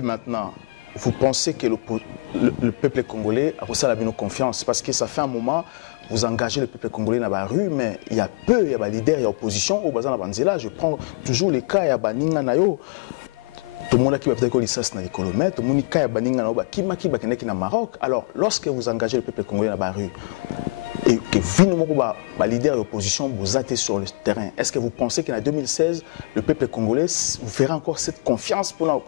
maintenant, vous pensez que le peuple congolais a reçu la confiance? Parce que ça fait un moment, vous engagez le peuple congolais dans la rue, mais il y a peu, il y a des leaders, il y a opposition au bazar Banzela. Je prends toujours les cas, il y a Baninga Nayo. Tout le monde qui va faire des licences dans les kilomètres, tout le monde qui a Baninga Nayo, qui est au Maroc. Alors, lorsque vous engagez le peuple congolais dans la rue, et que les leaders de l'opposition vous êtes sur le terrain, est-ce que vous pensez qu'en 2016, le peuple congolais vous fera encore cette confiance pour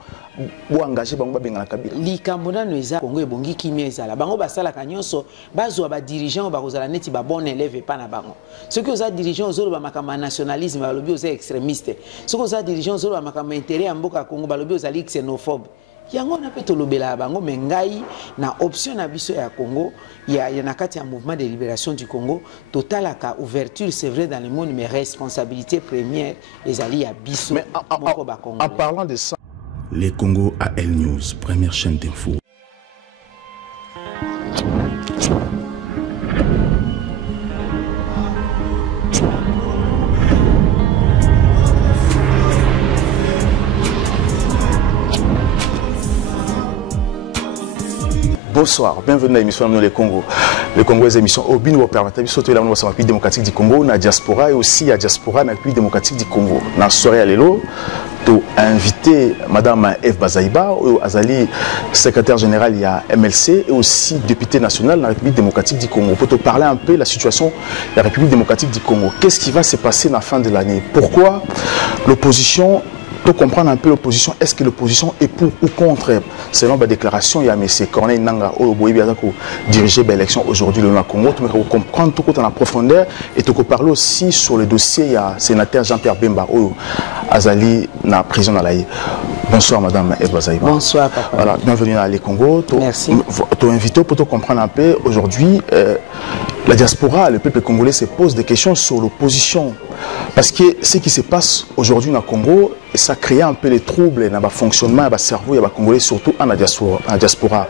engager Bango Bengala Kabila? Likambona noeza Congo ebongi kimia ezala. Bango basala kanyonso bazwa ba dirigeant ba kozala neti ba bon élève pa na bango. Ce que oza dirigeant ozolo ba makama nationalisme ba lobi oza extrémiste. Ce que oza dirigeant ozolo ba makama intérêt ya mboka Congo ba lobi ozali xénophobe. Yango na pe tolobela bango mengai na option na biso ya Congo ya na kati ya mouvement de libération du Congo total ka ouverture c'est vrai dans le monde mais responsabilité première les alliés à biso moko ba Congo. En parlant de ça, les Congo AL News, première chaîne d'info. Bonsoir, bienvenue à l'émission Les Congo. Le Congo est émission au bin permettre surtout la République démocratique du Congo, la diaspora et aussi la diaspora la République démocratique du Congo. Dans la soirée à l'élo, tu as invité Madame Eve Bazaïba, Azali, secrétaire général il y a MLC et aussi députée nationale de la République démocratique du Congo. Pour te parler un peu de la situation de la République démocratique du Congo. Qu'est-ce qui va se passer à la fin de l'année? Pourquoi l'opposition? Pour comprendre un peu l'opposition, est-ce que l'opposition est pour ou contre? Selon ma déclaration, il y a M. Corneille Nanga, diriger l'élection aujourd'hui le Congo. Tu peux comprendre tout en profondeur et tu peux parler aussi sur le dossier. Il y a le sénateur Jean-Pierre Bemba, Azali, dans la prison à l'Aïe. Bonsoir Madame Eve Bazaïba. Bonsoir Papa. Voilà, bienvenue à Les Congo. Merci. Tu invité pour te comprendre un peu. Aujourd'hui, la diaspora, le peuple congolais se pose des questions sur l'opposition. Parce que ce qui se passe aujourd'hui dans le Congo, ça crée un peu les troubles dans le fonctionnement du cerveau des Congolais, surtout en diaspora.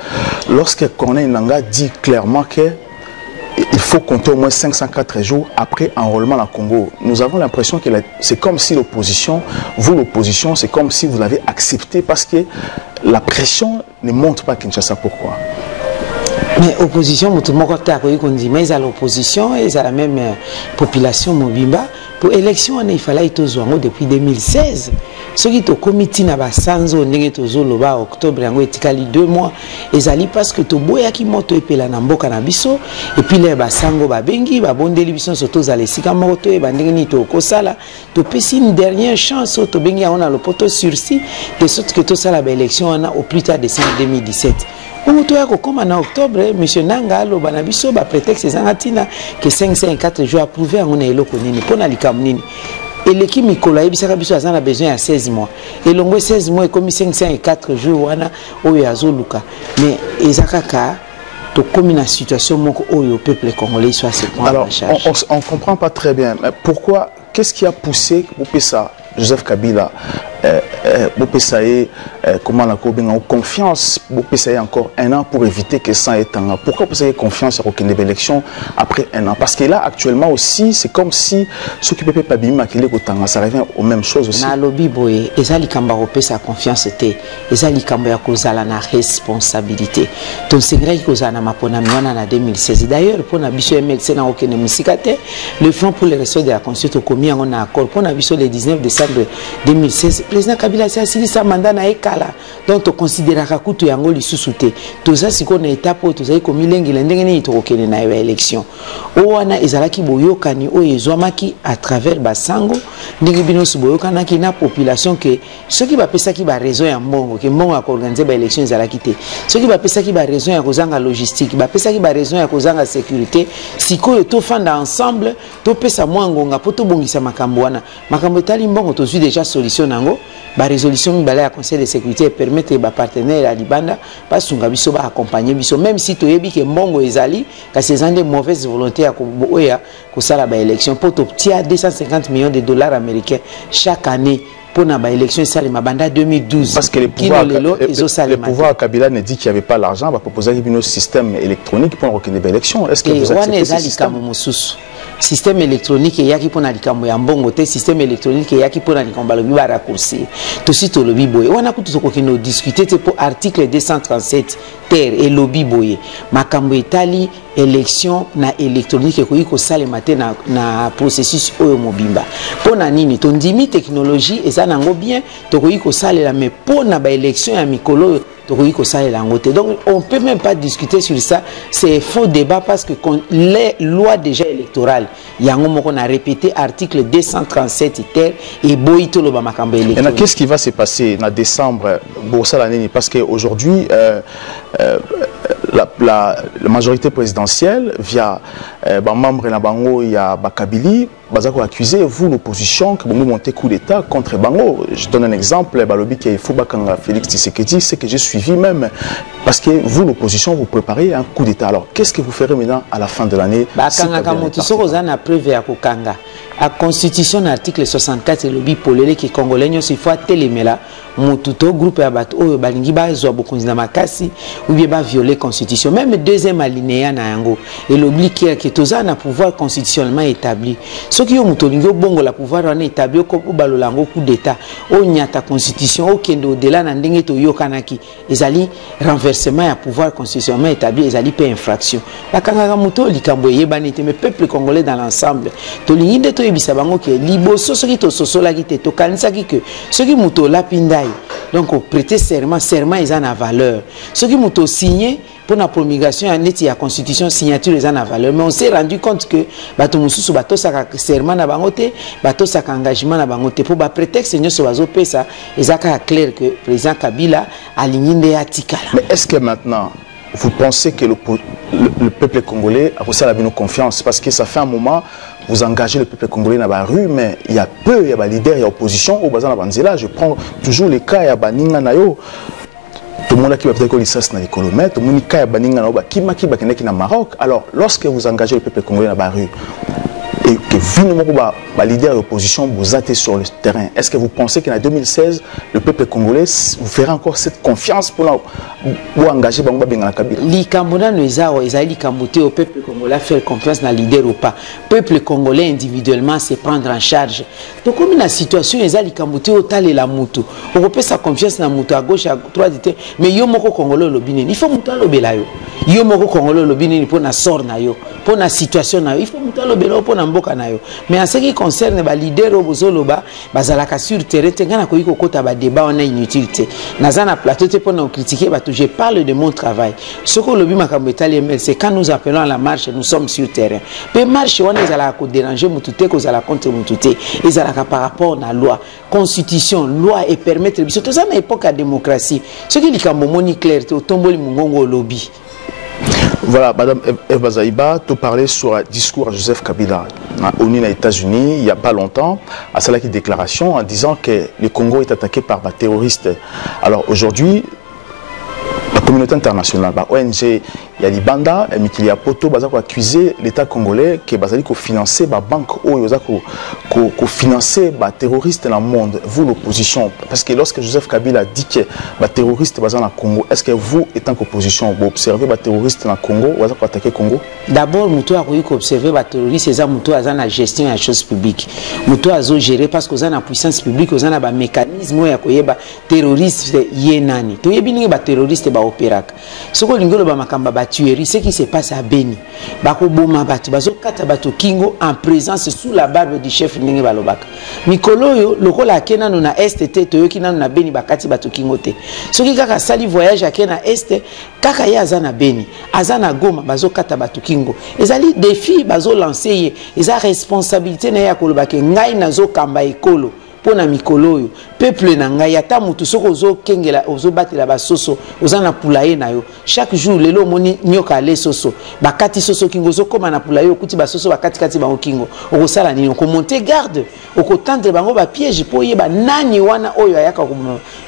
Lorsque Corneille Nanga dit clairement qu'il faut compter au moins 504 jours après enrôlement dans le Congo, nous avons l'impression que c'est comme si l'opposition, vous l'opposition, c'est comme si vous l'avez accepté parce que la pression ne monte pas à Kinshasa. Pourquoi? Mais opposition, tout le monde dit, mais ils ont l'opposition, ils ont la même population Mobimba. Pour l'élection, il fallait être aux depuis 2016. Ce qui est au comité n'a pas sans octobre, il y a 2 mois. Ils allaient parce que tout boya qui monte et puis la nambo canabiso et puis les basango babengi babonde libison surtout à l'esika moto et bandeni to kosala to pesi une dernière chance to bengi on a le poteau sursis de sorte que tout ça la élection on a au plus tard décembre 2017. Comme en octobre, M. Nanga, le Banabiso, a prétexte que 504 jours approuvés à mon élo pour Nalikamnini. Et l'équipe Nicolas Ibisakabiso a besoin de 16 mois. Et l'on 16 mois, comme 504 jours, on a Luka. Mais Ezakaka, comme une situation où le peuple congolais soit se prendre en charge. On ne comprend pas très bien. Mais pourquoi? Qu'est-ce qui a poussé ça? Joseph Kabila, comment la confiance, encore 1 an pour éviter que ça ait un an. Pourquoi vous avez confiance à aucune élection après 1 an? Parce que là, actuellement aussi, c'est comme si ceux qui ne peuvent pas bien ça revient aux mêmes choses aussi. Na lobby boy, ezali kamba sa confiance te, ezali kamba ya kozala na responsabilité. Ton secret qui kozala na mapona miona na 2016. D'ailleurs, pour na biso MLC na aucune musikate, le Front pour le respect de la Constitution commis en accord pour na biso le 19 décembre 2016. Président Kabila a signé sa mandat na ekala. Donc on considère que kutu yango lisusu te. Tout ça c'est qu'on étape où tozali komi lengi ndenge ni to okene na élection. Owana ezalaki boyokani o ezwamaki à travers basango ndenge bino boyokana ki na population que ceux qui va pesa ki ba raison ya mbongo que mbongo a organiser ba élection ezalaki te. Ceux qui va pesa ki ba raison ya kozanga logistique, ba pesa ki ba raison ya kozanga sécurité, sikoyo to fanda ensemble to pesa mwangonga poto bongisa makambo wana. Makambo etali mbongo to déjà solution nango. La résolution du Conseil de sécurité permet à partenaires à Libanda pas sunga biso ba accompagner biso même si tu yebi que mbongo ezali ka ces de mauvaise volonté à koya ko sala ba élection pour obtenir 250 millions de dollars américains chaque année pour na ba élection ça les mabanda 2012 parce que le pouvoir Kabila ne dit qu'il n'y avait pas l'argent va proposer un système électronique pour reconnaître l'élection. Est-ce que vous acceptez ce système? système électronique et yaki pona likambo ya mbongo te système électronique et yaki pona likambo lobi ba raccourci to si to lobi boye wana kutu ko kino discuter te pour article 237 terre et lobby boye makambo etali élection na électronique ko yiko sale matin na processus oyo mobimba pona nini to ndimi technologie eza nango bien to ko yiko sale la mais pona ba élection ya mikolo donc on ne peut même pas discuter sur ça, c'est faux débat parce que les lois déjà électorales, il y a un moment qu'on a répété article 237 terre et boito le bamakambe électoral. Qu'est-ce qui va se passer en décembre parce qu'aujourd'hui la majorité présidentielle via membre na bango ya Bakabili bazako accusé vous l'opposition que vous montez coup d'état contre bango. Je donne un exemple balobi qui faut bakanga Félix Tshisekedi, c'est que j'ai suivi même parce que vous l'opposition vous préparez un coup d'état. Alors qu'est-ce que vous ferez maintenant à la fin de l'année? Bakanga kamoto sokoza na preuve ya kokanga a constitution article 64 lobby polele qui congolais il faut telemela mututo groupe ya bato oyo balingi bazwa bokonzi na makasi ou bien ba violer constitution même deuxième alinéa na yango et l'oblige que toza na pouvoir constitutionnellement établi ce qui yo mutolingi bongo la pouvoir wana établi ko balolango coup d'état o nyata constitution o kende au delà na ndenge to yokanaki ezali renversement ya pouvoir constitutionnellement établi ezali pe infraction bakanga muto likambo yebani te mais peuple congolais dans l'ensemble tolingi de to yebisa bango ke liboso soki to sosola ki te to kanisa ki ke soki muto lapinda donc prêter serment ils en a valeur ce qui m'ont signé pour la promulgation à net la constitution signature ils en a valeur mais on s'est rendu compte que bato mususu bato saka serment na bangote bato saka engagement na bangote pour ba prétexte nyoso bazo pesa ezaka clair que président Kabila aligninde atikala. Mais est-ce que maintenant vous pensez que le peuple congolais a reçu la confiance parce que ça fait un moment vous engagez le peuple congolais dans la rue, mais il y a peu, il y a des leaders, il y a opposition au bazar Banzela. Je prends toujours les cas, il y a Baninga Nayo. Tout le monde qui va peut-être connaître ça dans les kilomètres, tout le monde qui a Baninga Nayo, qui est au Maroc. Alors, lorsque vous engagez le peuple congolais dans la rue, et que finalement, les leaders de l'opposition vous êtes sur le terrain, est-ce que vous pensez qu'en 2016, le peuple congolais vous fera encore cette confiance pour engager Bangba Kabila? Les Cambodans au peuple congolais faire confiance dans les leaders ou pas. Le peuple congolais individuellement se prendre en charge. Donc, comme la situation est les Cambodans au tal et la moutou, on peut sa confiance dans la moutou à gauche, à droite, mais Yomoko Congolais l'obine, il faut moutou l'obelayo. Yomoko Congolais l'obine pour na sort na yo, pour na situation na yo, il faut moutou l'obelayo pour na mboka na yo. Mais en ce qui concerne les leaders au Bozoloba, bazalaka sur terrain, tengana ko yiko kota ba débat on a inutilité. Nazana plateau te pour nous critiquer, je parle de mon travail. Ce que le bimakambo italien, c'est quand nous appelons à la marche, nous sommes sur terrain. Mais marche on est à la déranger mutute, qu'on a la contre mutute, ils à la par rapport à la loi, constitution, loi et permettre. Surtout ça, à l'époque à démocratie. Ce qui est moni clair, au tomboli mungongo lobby. Voilà, Madame Eva Zaïba, tu parlais sur un discours à Joseph Kabila aux États-Unis il n'y a pas longtemps, à cela qui déclaration en disant que le Congo est attaqué par des terroristes. Alors aujourd'hui, la communauté internationale, la ONG, il y a des bandas, mais il y a poto, qui ont accusé l'État congolais qui a financé la banque, qui a financé les terroristes dans le monde, vous l'opposition. Parce que lorsque Joseph Kabila dit que les terroristes sont dans le Congo, est-ce que vous, étant qu'opposition, vous observez les terroristes dans le Congo, vous avez attaqué le Congo? D'abord, nous avons observé les terroristes, nous avons la gestion de la chose publique. Nous avons géré parce que nous avons la puissance publique, nous avons un mécanisme où il y a des terroristes, il y a des terroristes qui opéra. Ce que nous avons tuerie, ce qui se passe à Beni, bakoboma batu bazokata bato kingo en présence sous la barbe du chef ndenge balobaka. Mikolo yo lokola akena no na est te toyoki nanu na Beni bakati bato kingo te. Soki kaka sali voyage akena est kaka ye azana Beni, azana Goma bazokata bato kingo. Ezali défi bazo lancer ye, eza responsabilité na ya kolobaka ngai nazo kamba ekolo. Pour na mikolo yo peuple na ngai ata mutu soko ozo kengela ozo batela basoso ozana pulaye na yo chaque jour lelo moni nyoka le soso bakati soso kingo zo koma na pulaye okuti basoso bakati kati bango kingo okosala nini ko monter garde okotendre bango ba piège po yeba nani wana oyo ayaka ko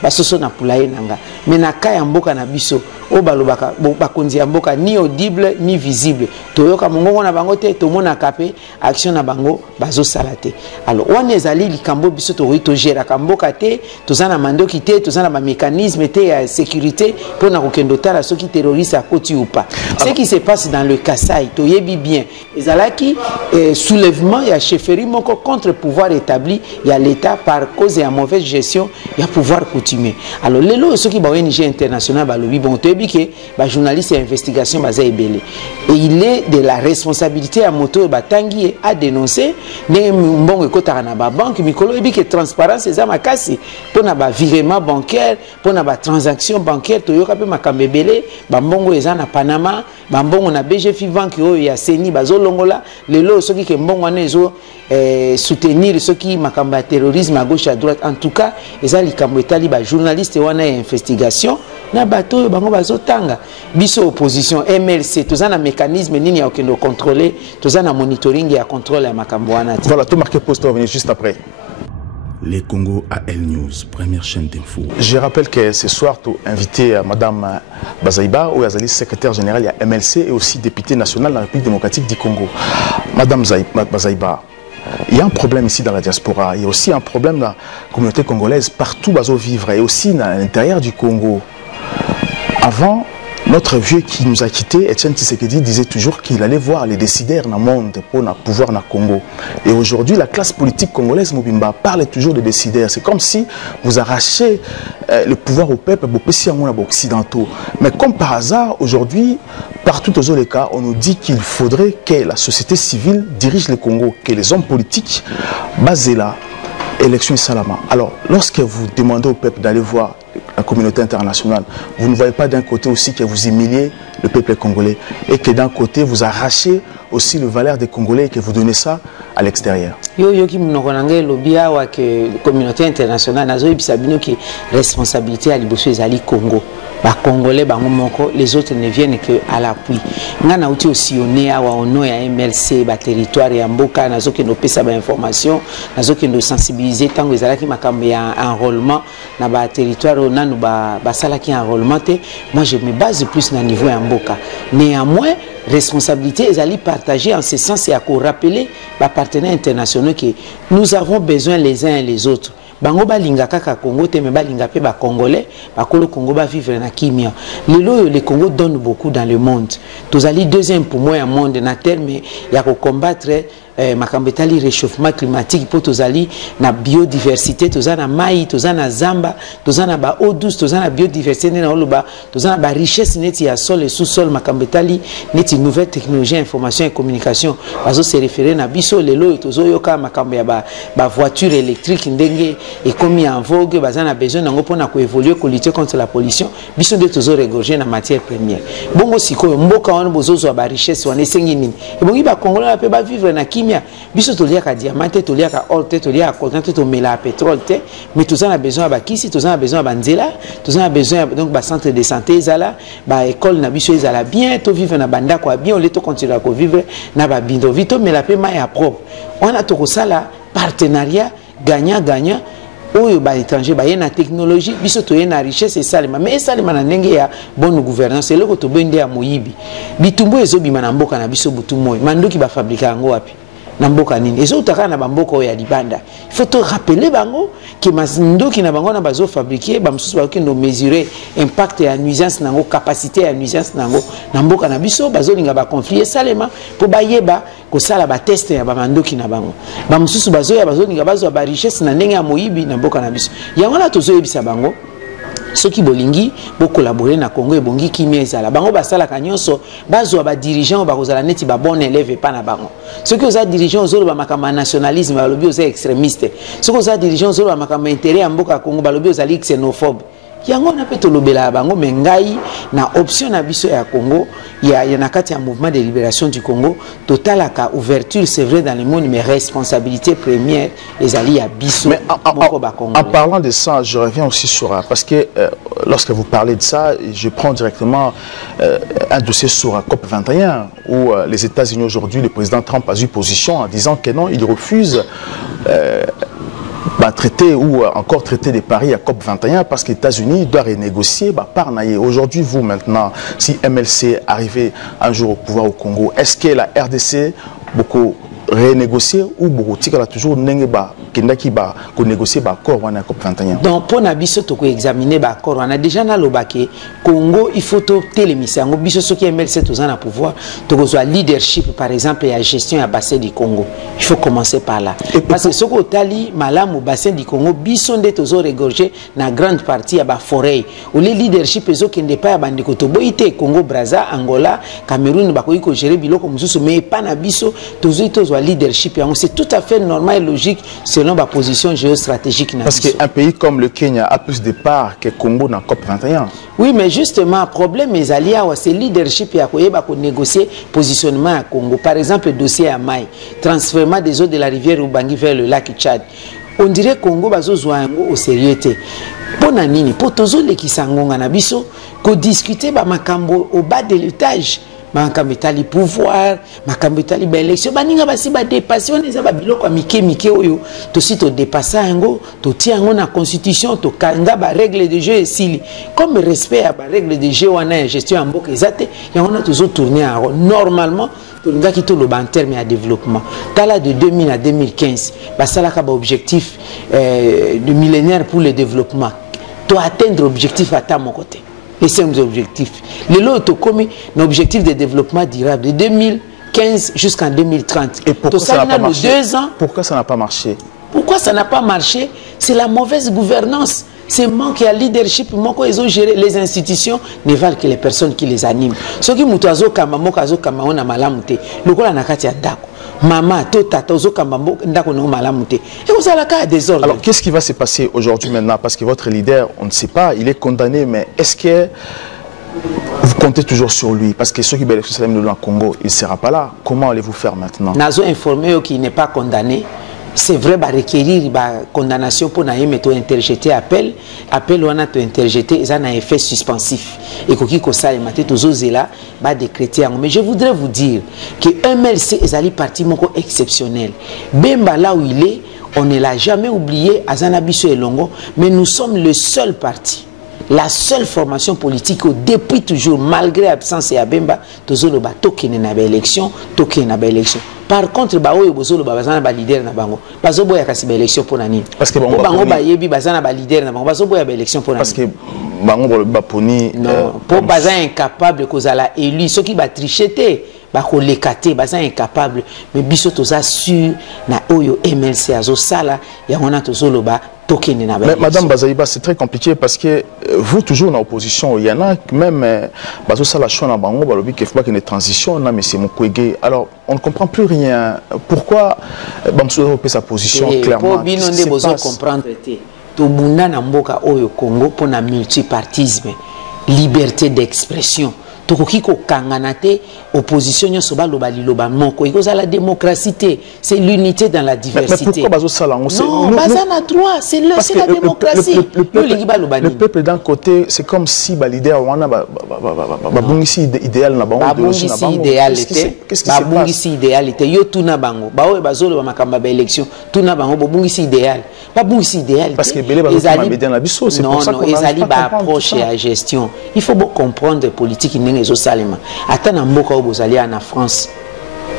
basoso na pulaye nanga mais na kaya mboka na biso o balobaka bakonzi ya mboka ni audible ni visible toyoka mongongo na bango te to mona kapé action na bango bazo salate alors wana ezali likambo biso to gère kamboka te tozana mandoki te tozana ba mécanisme te ya sécurité pour na kokendo tala soki terroriste akoti ou pas. Ce qui se passe dans le Kasaï to yebi bien ezalaki soulèvement ya chefferie moko contre pouvoir établi ya l'état par cause ya mauvaise gestion ya pouvoir coutumier. Alors lelo soki ba ONG international ba lobi bon to yebi ke ba journaliste ya investigation baza ebele et il est de la responsabilité à moto batangi à dénoncer ne mbongo ekotaka na ba banque mikolo yebi ke transparence eza makasi pona ba virement bancaire pona ba transaction bancaire to yoka pe makambo ebele ba mbongo eza na Panama ba mbongo na BGF banque oyo ya Seni bazolongola lelo soki ke mbongo wana ezo soutenir soki makambo ya terrorisme à gauche à droite. En tout cas eza likambo etali ba journaliste wana ya investigation na bato bango bazotanga biso opposition MLC tozana mécanisme nini ya okendo contrôler tozana monitoring ya contrôle ya makambo wana. Voilà, tout marqué poste revenir juste après. Les Congo AL News, première chaîne d'info. Je rappelle que ce soir, tu as invité Madame Bazaïba, ou Azali, secrétaire générale à MLC et aussi députée nationale de la République démocratique du Congo. Madame Bazaïba, il y a un problème ici dans la diaspora, il y a aussi un problème dans la communauté congolaise, partout où vivre et aussi à l'intérieur du Congo. Avant, notre vieux qui nous a quittés, Etienne Tshisekedi, disait toujours qu'il allait voir les décideurs dans le monde pour pouvoir dans le Congo. Et aujourd'hui, la classe politique congolaise, Mobimba, parle toujours des décideurs. C'est comme si vous arrachez le pouvoir au peuple, occidentaux. Mais comme par hasard, aujourd'hui, partout aux autres cas, on nous dit qu'il faudrait que la société civile dirige le Congo, que les hommes politiques basés là, élection et salama. Alors, lorsque vous demandez au peuple d'aller voir la communauté internationale, vous ne voyez pas d'un côté aussi que vous humiliez le peuple congolais et que d'un côté vous arrachez aussi le valeur des Congolais et que vous donnez ça à l'extérieur. Yo qui mnokonanga lobia wa que communauté internationale nazo ibisabino qui responsabilité à liboso ezali Congo. Ba Congolais bango moko, les autres ne viennent que à l'appui. Ngana uti osione awa ono ya MLC ba territoire ya mboka nazo ke no pesa ba information, nazo ke no sensibiliser tango ezalaki makambo ya enrôlement na ba territoire onanu ba sala ki enrôlement te. Moi je me base plus na niveau ya mboka. Néanmoins responsabilité ezali partagée en ce sens et à rappeler les partenaires internationaux que nous avons besoin les uns et les autres. Bango balinga kaka Congo te me balinga pe ba Congolais ba kolo Congo ba vivre na kimia. Le Congo donne beaucoup dans le monde. Tozali deuxième pour moi au monde na terme ya ko combattre makambetali réchauffement climatique pour tozali na biodiversité tozana mai tozana zamba tozana ba eau douce tozana biodiversité na oloba tozana ba richesse neti ya sol et sous-sol makambetali neti nouvelle technologie information et communication bazo se référer na biso lelo tozo yoka makambo ya ba voiture électrique ndenge et comme en vogue bazana besoin nango pona ko évoluer ko lutter contre la pollution biso de tozo regorger na matière première bongo sikoyo mboka wana bozozo ba richesse wana esengi nini e bongi ba Congolais pe ba vivre na biso toliaka diamante toliaka or te toliaka coltan te tomela pétrole te mais tous en a besoin ba kisi tous en a besoin ba nzela tous en a besoin donc ba centre de santé ezala ba école na biso ezala bien to vivre na banda kwa bien on leto continuer à vivre na ba bindo vito mais la paiement est propre on a to sala partenariat gagnant gagnant oyo ba étranger ba yena technologie biso to yena richesse esalema mais esalema na ndenge ya bonne gouvernance eloko to bende ya moyibi bitumbu ezobima na mboka na biso butu moyi mandoki ba fabriquer yango wapi na mboka nini ezo utaka na bamboka ya libanda il faut te rappeler bango que mandoki na bango na bazo fabriquer ba msusu ba kendo mesurer impact ya nuisance nango capacité ya nuisance nango na mboka na biso bazo linga ba conflit salema po bayeba ko sala ba test ya ba mandoki na bango ba msusu bazo ya bazo linga bazo ba richesse na ndenge ya moyibi na mboka na biso yango na tozo yebisa bango soki bolingi bo collaborer na Congo ebongi kimia ezala bango basala kanyonso bazwa ba dirigeant ba kozala neti ba bon élève pa na bango soki oza dirigeant ozolo ba makama nationalisme balobi oza extrémiste soki oza dirigeant ozolo ba makama intérêt ya mboka Congo balobi ozali xénophobe yango na pe tolobela bango mengai na option na biso ya Congo ya na kati ya mouvement de libération du Congo totalaka ouverture c'est vrai dans le monde mais responsabilité première ezali ya biso en parlant de ça je reviens aussi sur parce que lorsque vous parlez de ça je prends directement un dossier sur COP 21 où les États-Unis aujourd'hui le président Trump a eu position en disant que non il refuse traité ou encore traité de Paris à COP 21 parce que les États-Unis doivent renégocier par naïe. Aujourd'hui, vous maintenant, si MLC arrivait un jour au pouvoir au Congo, est-ce que la RDC beaucoup renégocier ou beaucoup tika toujours n'engé kendaki ba ko négocier ba accord wana COP 21. Donc pour na biso to ko examiner ba accord wana déjà na lobake Congo il faut to télémisa ngo biso soki MLC to na pouvoir to ko soit leadership par exemple ya gestion ya bassin du Congo. Il faut commencer par là. Parce que soko tali malamu bassin du Congo biso nde to zo regorger na grande partie ya ba forêt. Ou le leadership ezo kende pa ya bandiko to boité Congo Brazza, Angola, Cameroun ba ko gérer biloko mususu mais pas na biso to zo leadership ya c'est tout à fait normal et logique selon ma position géostratégique. Parce qu'un pays comme le Kenya a plus de parts que Congo dans COP 21. Oui, mais justement, le problème est allié à ce leadership et à négocier positionnement à Congo. Par exemple, le dossier à Maï, transfert des eaux de la rivière Ubangi vers le lac Tchad. On dirait que Congo va au sérieux. Pour Nanini, pour tous les qui sont en abisso, qu'on discute au bas de l'étage. Makambetali pouvoir, makambetali ba élection, baninga basi ba dépasser, on les a ba biloko mike oyo, to si to dépasser ngo, to tia ngo na constitution, to kanga ba règle de jeu sili. Comme respect à ba règle de jeu wana gestion en mboka ezate, ya on a toujours tourné en rond. Normalement, to nga ki to lo ba en terme à développement. Tala de 2000 à 2015, ba sala ka ba objectif de millénaire pour le développement. To atteindre objectif à ta mon côté. Et c'est un objectif. Le lot est commis un objectif de développement durable de 2015 jusqu'en 2030. Et pourquoi ça n'a pas marché? 2 ans. Pourquoi ça n'a pas marché? Pourquoi ça n'a pas marché? C'est la mauvaise gouvernance. C'est manque de leadership, manque de gérer les institutions, ne valent que les personnes qui les animent. Ce qui nous a kama mokazo kama ona malamute. Le kola nakati andako. Maman, tata, tozo kama ndako no malamute. Et vous allez à des ordres. Alors qu'est-ce qui va se passer aujourd'hui maintenant? Parce que votre leader, on ne sait pas, il est condamné, mais est-ce que vous comptez toujours sur lui? Parce que ceux qui bénéficient de l'élection au Congo, il ne sera pas là. Comment allez-vous faire maintenant? Nazo informé qu'il n'est pas condamné. C'est vrai, bah requérir bah condamnation pour naïm to interjeter appel ou on a to interjeter ils ont un effet suspensif et koki ko ça maté to zozela bah décréter. Mais je voudrais vous dire que MLC est allé parti moko exceptionnel. Bemba là où il est, on ne l'a jamais oublié à Zanabiso et Longo, mais nous sommes le seul parti, la seule formation politique depuis toujours, malgré l'absence de Bemba, tozolo ba tokene na ba élection, tokene na ba élection. Par contre, ba oyo bozolo ba bazana ba leader na bango. Bazo boya kasi ba élection pour nani. Parce que bango ba yebi bazana ba leader na bango. Bazo boya ba élection pour nani. Parce que bango ba poni non, pour bazana incapable kozala élu, ceux qui ba tricheter, ba ko lekate, bazana incapable, mais biso toza sûr na oyo MLC azo sala ya ngona tozolo ba. Mais Madame Bazaïba, c'est très compliqué parce que vous, toujours dans l'opposition, il y en a même, qu'il faut pas qu'il y ait une transition, mais c'est mon collègue. Alors, on ne comprend plus rien. Pourquoi Bamsou a sa position clairement? Pour bien comprendre, Tobunda na mboka oyo Congo pour na multipartisme, liberté d'expression. Tokoki ko kanganate opposition nyoso ba loba liloba moko ikoza la démocratie, c'est l'unité dans la diversité. Mais pourquoi bazo sala on non bazana droit, c'est la démocratie. Le peuple d'un côté, c'est comme si ba leader wana ba bungisi idéal na bango de bungisi idéalité. Ba bungisi idéalité yo tuna bango. Ba o bazolo ba makamba ba élection, tuna bango bo bungisi idéal. Ba bungisi idéal. Parce que belé bazo ma média na biso, c'est pour ça qu'on a pas approche à gestion. Il faut comprendre politique Salema. Atana mboka obozali na France.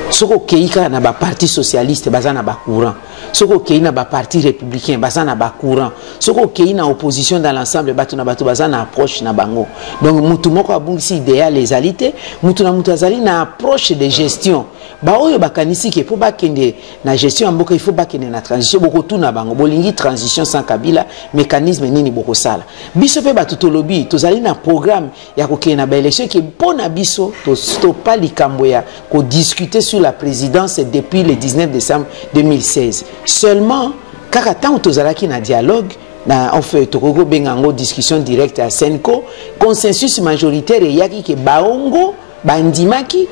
Soko keika na ba parti socialiste bazana ba courant. Soko keina ba parti républicain bazana ba courant. Soko keina opposition dans l'ensemble batu bazana approche na bango. Donc mutu moko abungisi idéal les alité, mutu na mutu azali na approche de gestion. Ba oyo bakanisi ke pour bakende na gestion mboka il faut bakende na transition boko tout na bango. Bolingi transition sans Kabila, mécanisme nini boko sala. Biso pe batu tolobi, tozali na programme ya ko kena ba élection ki pona biso to pas likambo ya ko discuter sur la présidence depuis le 19 décembre 2016. Seulement, kaka tant tozalaki na dialogue, on fait tokoko bengango discussion directe à Senko, consensus majoritaire et yaki ke baongo, bandimaki,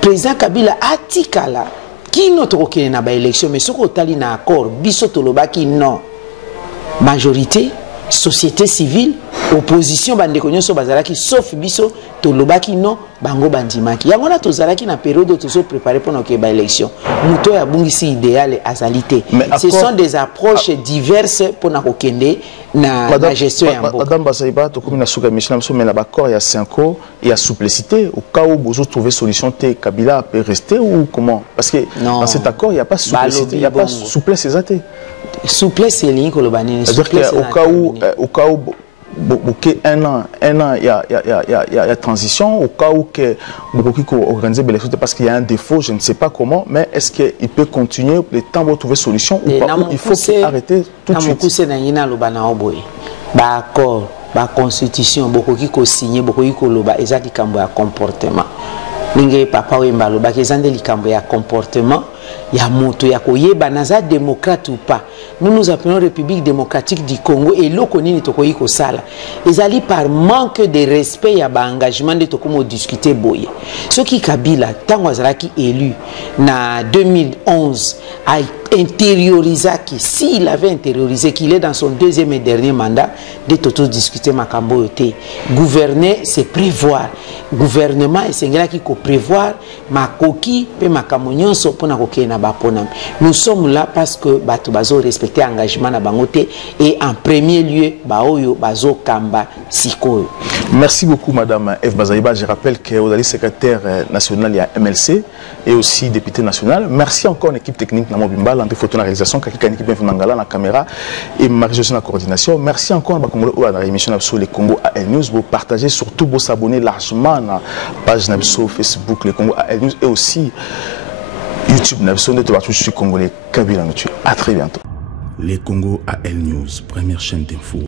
président Kabila atikala, qui notre okene na ba élection, mais soko tali na accord, biso tolobaki non. Majorité, société civile, opposition bandeko nyonso bazalaki sauf biso tolobaki non bango bandimaki yango na tozalaki na période tozo préparer pour notre élection muto ya bungisi idéal azalité ce sont des approches diverses pour na kokende na gestion ya mboka madame Bazaiba to comme na suka mission mais na accord ya 5 ans et à souplicité au cas où vous trouver solution té Kabila peut rester ou comment parce que dans cet accord il y a pas souplicité il y a pas souplesse exacte souplesse c'est ligne kolobani c'est-à-dire au cas où un an, il y a transition, au cas où beaucoup organiser l'élection parce qu'il y a un défaut, je ne sais pas comment, mais est-ce qu'il peut continuer le temps pour trouver solution ou pas, il faut arrêter tout de suite. D'accord, la constitution, beaucoup qui signé, beaucoup qui loba, et ça qui a comportement. Ninge papa wemba loba, qui a un comportement. Il y a moto ya koyeba naza démocrate ou pas. Nous appelons République démocratique du Congo et l'okoni tokoyi ko sala. Ezali par manque de respect ya ba engagement de tokomo discuter boye. Ce qui Kabila tango azalaki élu na 2011 a intériorisé que s'il avait intériorisé qu'il est dans son deuxième et dernier mandat de toto discuter makambo yote. Gouverner c'est prévoir. Gouvernement et sengela ki ko prévoir makoki pe makamonyon so pona kokena ba ponam. Nous sommes là parce que bato bazo respecter engagement na bangote et en premier lieu baoyo bazo kamba sikoyo. Merci beaucoup madame Eve Bazaiba, je rappelle que vous êtes secrétaire national il y a MLC et aussi député national. Merci encore à l'équipe technique na Mobimba, la photo na réalisation kaka équipe info na caméra et Marie-Josée na coordination. Merci encore à Bakongolo ou à la émission sur les Congo AL News, vous partagez surtout vous s'abonner largement na page na Facebook les Congo AL News et aussi YouTube Nabson de Tobatouchi Congolais Kabila Mutu. À très bientôt. Les Congo AL News, première chaîne d'info.